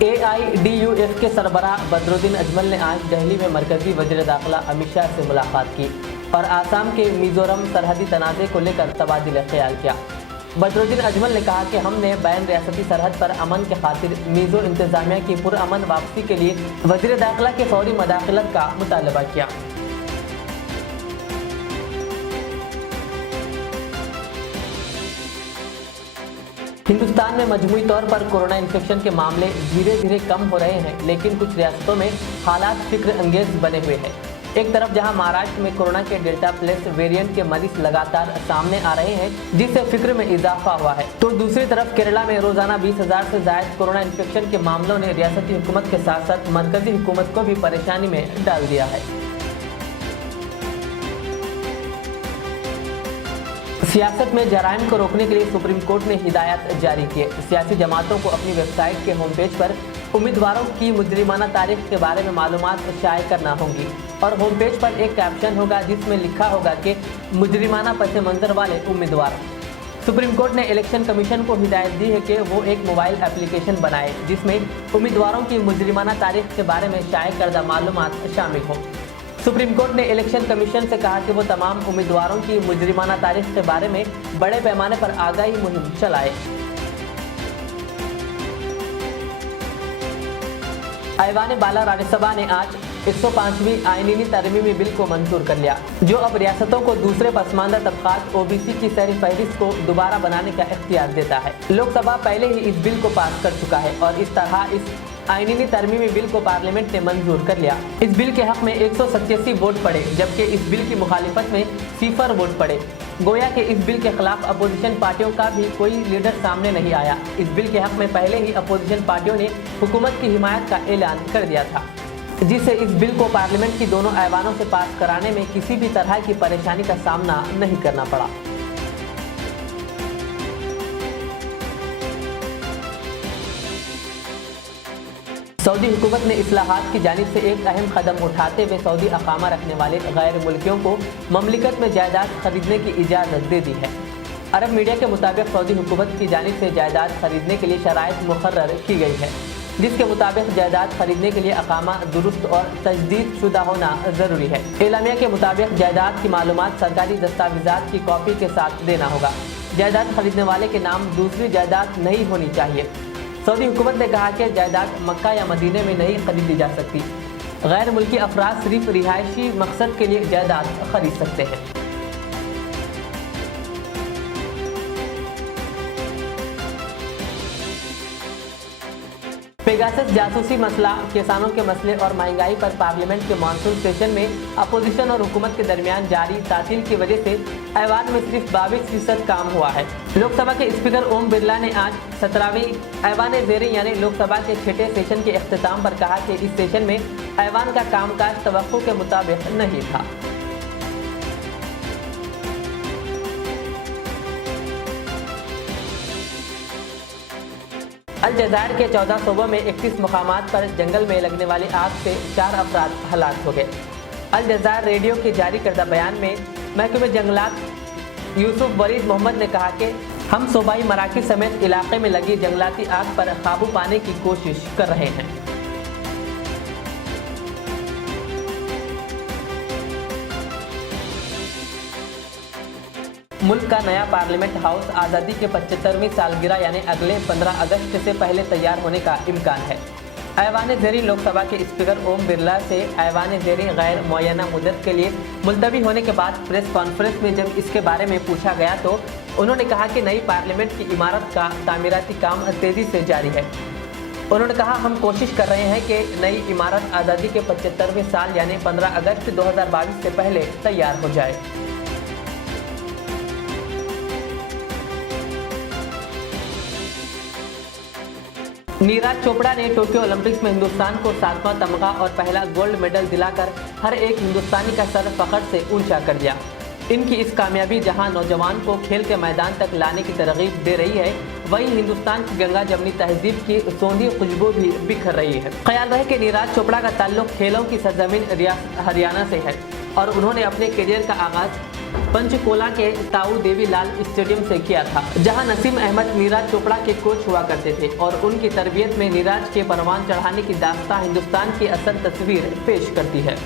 AIDUF के सरबराह बदरुद्दीन अजमल ने आज दिल्ली में मरकजी वज़ीर दाखिला अमित शाह से मुलाकात की और आसाम के मिजोरम सरहदी तनाज़े को लेकर तबादिल ख्याल किया। बदरुद्दीन अजमल ने कहा कि हमने बैन रियासती सरहद पर अमन के खातिर मिजो इंतजामिया की पुरअमन वापसी के लिए वज़ीर दाखिला के फौरी मदाखलत का मुतालबा किया। हिंदुस्तान में मजमूई तौर पर कोरोना इन्फेक्शन के मामले धीरे धीरे कम हो रहे हैं, लेकिन कुछ रियासतों में हालात फिक्र अंगेज बने हुए हैं। एक तरफ जहां महाराष्ट्र में कोरोना के डेल्टा प्लस वेरिएंट के मरीज लगातार सामने आ रहे हैं, जिससे फिक्र में इजाफा हुआ है, तो दूसरी तरफ केरला में रोजाना 20,000 से ज्यादा कोरोना इन्फेक्शन के मामलों ने रियासती हुकूमत के साथ साथ मरकजी हुकूमत को भी परेशानी में डाल दिया है। सियासत में जराइम को रोकने के लिए सुप्रीम कोर्ट ने हिदायत जारी की है। सियासी जमातों को अपनी वेबसाइट के होम पेज पर उम्मीदवारों की मुजरिमाना तारीख के बारे में मालूमात शाये करना होंगी और होम पेज पर एक कैप्शन होगा जिसमें लिखा होगा कि मुजरिमाना पस मंजर वाले उम्मीदवार। सुप्रीम कोर्ट ने इलेक्शन कमीशन को हिदायत दी है कि वो एक मोबाइल एप्लीकेशन बनाए जिसमें उम्मीदवारों की मुजरिमाना तारीख के बारे में शाये करदा मालूमात शामिल हों। सुप्रीम कोर्ट ने इलेक्शन कमीशन से कहा कि वो तमाम उम्मीदवारों की मुजरिमाना तारीख के बारे में बड़े पैमाने पर आगाही मुहिम चलाए। ऐवान बाला राज्यसभा ने आज 105वीं आईनी तरमीमी बिल को मंजूर कर लिया, जो अब रियासतों को दूसरे पसमानदा तबकात OBC की शहरी फहरिस्त को दोबारा बनाने का इख्तियार देता है। लोकसभा पहले ही इस बिल को पास कर चुका है और इस तरह इस आईनी तरमीमी बिल को पार्लियामेंट ने मंजूर कर लिया। इस बिल के हक में 187 वोट पड़े, जबकि इस बिल की मुखालिफत में 0 वोट पड़े। गोया कि इस बिल के खिलाफ अपोजिशन पार्टियों का भी कोई लीडर सामने नहीं आया। इस बिल के हक में पहले ही अपोजिशन पार्टियों ने हुकूमत की हिमायत का ऐलान कर दिया था, जिससे इस बिल को पार्लियामेंट की दोनों ऐवानों से पास कराने में किसी भी तरह की परेशानी का सामना नहीं करना पड़ा। सऊदी हुकूमत ने इस्लाहात की जानिब से एक अहम कदम उठाते हुए सऊदी अकामा रखने वाले गैर मुल्कियों को ममलिकत में जायदाद खरीदने की इजाज़त दे दी है। अरब मीडिया के मुताबिक सऊदी हुकूमत की जानिब से जायदाद खरीदने के लिए शराइत मुकर्रर की गई है, जिसके मुताबिक जायदाद खरीदने के लिए अकामा दुरुस्त और तजदीद शुदा होना ज़रूरी है। एलामिया के मुताबिक जायदाद की मालूमात सरकारी दस्तावेज़ात की कॉपी के साथ देना होगा। जायदाद खरीदने वाले के नाम दूसरी जायदाद नहीं होनी चाहिए। सऊदी हुकूमत ने कहा कि जायदाद मक्का या मदीने में नहीं खरीदी जा सकती। गैर मुल्की अफराद सिर्फ रिहायशी मकसद के लिए जायदाद खरीद सकते हैं। पेगासस जासूसी मसला, किसानों के मसले और महंगाई पर पार्लियामेंट के मानसून सेशन में अपोजिशन और हुकूमत के दरमियान जारी तातील की वजह से ऐवान में सिर्फ 22% काम हुआ है। लोकसभा के स्पीकर ओम बिरला ने आज 17वीं ऐवान ज़ेरी यानी लोकसभा के 6ठे सेशन के अख्तिताम पर कहा कि इस सेशन में ऐवान का कामकाज तवक्को के मुताबिक नहीं था। अल-जज़ायर के 14 सूबों में 31 मुकामात पर जंगल में लगने वाली आग से 4 अफराद हलाक हो गए। अल-जज़ायर रेडियो के जारी करदा बयान में महकमे जंगलात यूसुफ वरीद मोहम्मद ने कहा कि हम सूबाई मराकज़ समेत इलाके में लगी जंगलाती आग पर काबू पाने की कोशिश कर रहे हैं। मुल्क का नया पार्लियामेंट हाउस आज़ादी के 75वीं सालगिरह यानी अगले 15 अगस्त से पहले तैयार होने का इम्कान है। ऐवान ज़ेरी लोकसभा के स्पीकर ओम बिरला से ऐवान ज़ेरी गैर मुअय्यना मुद्दत के लिए मुलतवी होने के बाद प्रेस कॉन्फ्रेंस में जब इसके बारे में पूछा गया तो उन्होंने कहा कि नई पार्लियामेंट की इमारत का तामीराती काम तेज़ी से जारी है। उन्होंने कहा, हम कोशिश कर रहे हैं कि नई इमारत आज़ादी के 75वें साल यानी 15 अगस्त 2022 से पहले तैयार हो जाए। नीरज चोपड़ा ने टोक्यो ओलंपिक्स में हिंदुस्तान को 7वां तमगा और पहला गोल्ड मेडल दिलाकर हर एक हिंदुस्तानी का सर फख्र से ऊंचा कर दिया। इनकी इस कामयाबी जहां नौजवान को खेल के मैदान तक लाने की तरगीब दे रही है, वहीं हिंदुस्तान की गंगा जमनी तहजीब की सौंधी खुशबू भी बिखर रही है। ख्याल रहे कि नीरज चोपड़ा का ताल्लुक खेलों की सरजमीन रियासत हरियाणा से है और उन्होंने अपने करियर का आगाज पंचकोला के ताऊ देवी लाल स्टेडियम से किया था, जहां नसीम अहमद नीरज चोपड़ा के कोच हुआ करते थे और उनकी तरबियत में नीरज के परवान चढ़ाने की दास्तां हिंदुस्तान की असल तस्वीर पेश करती है।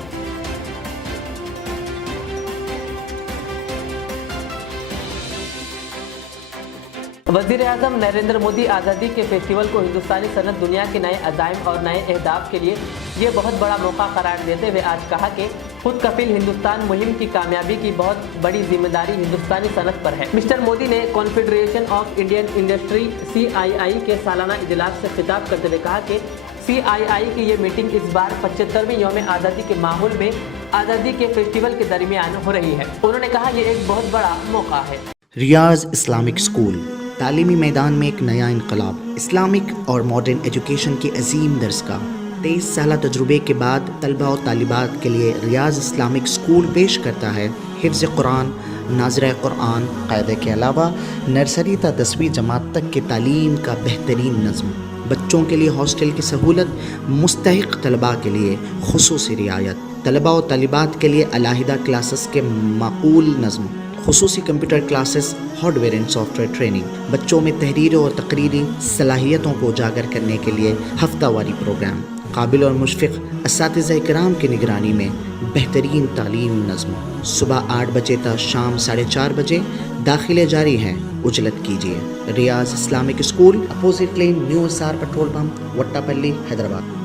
वज़ीर-ए-आज़म नरेंद्र मोदी आज़ादी के फेस्टिवल को हिंदुस्तानी सनत दुनिया के नए अज़ाइम और नए अहदाफ के लिए ये बहुत बड़ा मौका करार देते हुए आज कहा कि खुद कफिल हिंदुस्तान मुहिम की कामयाबी की बहुत बड़ी जिम्मेदारी हिंदुस्तानी सनत पर है। मिस्टर मोदी ने confederation of Indian industry CII के सालाना इजलास से खिताब करते हुए कहा कि CII की ये मीटिंग इस बार 75वीं यौम आज़ादी के माहौल में आज़ादी के फेस्टिवल के दरमियान हो रही है। उन्होंने कहा ये एक बहुत बड़ा मौका है। रियाज इस्लामिक स्कूल तालीमी मैदान में एक नया इनकलाब, इस्लामिक और मॉडर्न एजुकेशन की अजीम दरसगाह। 23 साल तजुर्बे के बाद तलबा और तालिबात के लिए रियाज इस्लामिक स्कूल पेश करता है हिफ्ज़ कुरान, नाज़िरा कुरान क़ायदे के अलावा नर्सरी ta 10वीं जमात तक की तालीम का बेहतरीन नज़्म। बच्चों के लिए हॉस्टल की सहूलत, मुस्तहिक़ तलबा के लिए खुसूसी रियायत, तलबा और तालिबात के लिए अलहदा क्लासेस के माकूल नज़्म, खुसूसी computer classes, hardware and software training, बच्चों में तहरीरी और तकरीरी सलाहियतों को उजागर करने के लिए हफ्तावारी प्रोग्राम, काबिल और मुशफ़िक़ असातिज़ा इकराम की निगरानी में बेहतरीन तालीम नज़्म। सुबह 8 बजे तक शाम 4:30 बजे दाखिले जारी हैं, उजलत कीजिए। Riyaz Islamic school, opposite lane, new SR petrol pump, Vattapalli, Hyderabad.